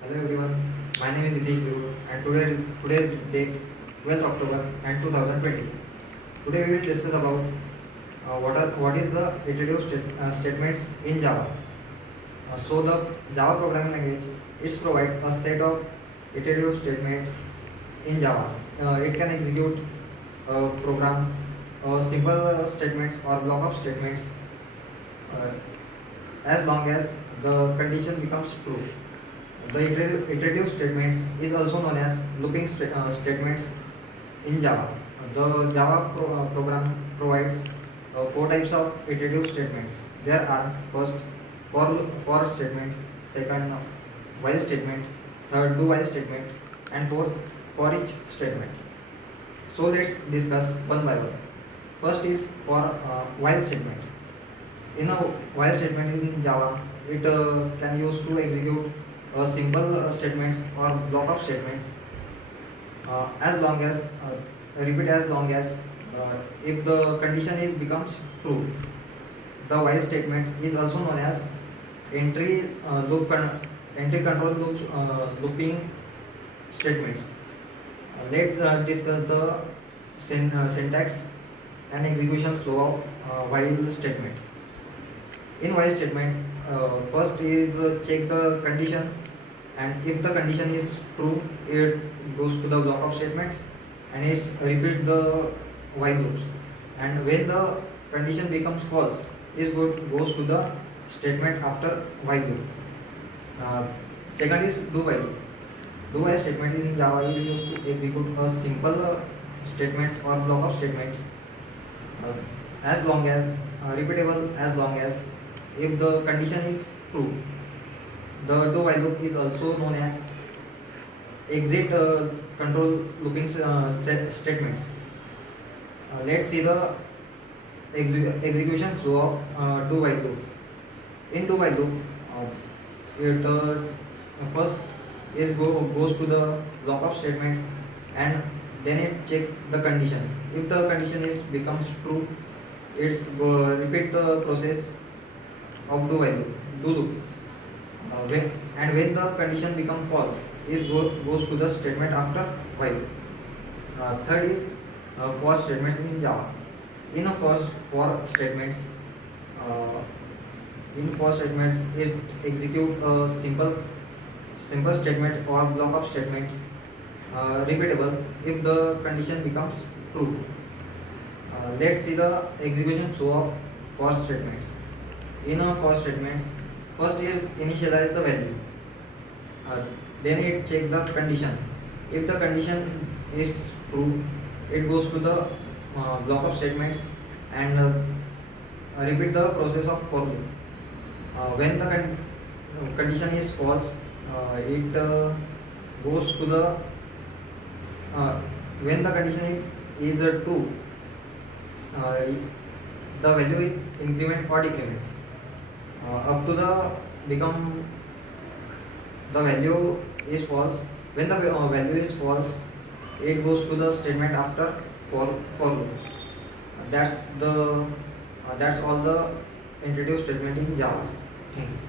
Hello everyone, my name is Hitesh Guru and today's date 12th October and 2020. Today we will discuss about what is the iterative statements in Java. So the Java programming language it provides a set of iterative statements in Java. It can execute a program, simple statements or block of statements uh, as long as the condition becomes true. The iterative statements is also known as looping statements in Java. The Java program provides four types of iterative statements. There are first for statement, second while statement, third do while statement, and fourth for each statement. So let's discuss one by one. First is for while statement. In a while statement is in Java, it can use to execute simple statements or block of statements as long as repeat as long as if the condition is becomes true. The while statement is also known as entry entry control looping statements. Let's discuss the syntax and execution flow of while statement. In while statement, first is check the condition, and if the condition is true, it goes to the block of statements and is repeat the while loops. And when the condition becomes false, goes to the statement after while loop. Second is do while. Do while statement is in Java is used to execute a simple statements or block of statements as long as repeatable as long as if the condition is true. The do while loop is also known as exit control looping statements. Let's see the execution flow of do while loop. In do while loop, it first goes to the block of statements and then it check the condition. If the condition is becomes true, it's repeat the process of do while loop, do loop. When the condition becomes false, goes to the statement after while. Third is for statements in Java. In a for statements, uh, in for statements is execute a simple statement or block of statements repeatable if the condition becomes true. Let's see the execution flow of for statements. In a for statements, first is initialize the value. Then it check the condition. If the condition is true, it goes to the block of statements and repeat the process of for loop. When the condition is false, it goes to the when the condition is true, the value is increment or decrement up to the become the value is false. When the value is false, it goes to the statement after for loop. That's all the introduced statement in Java. Thank you.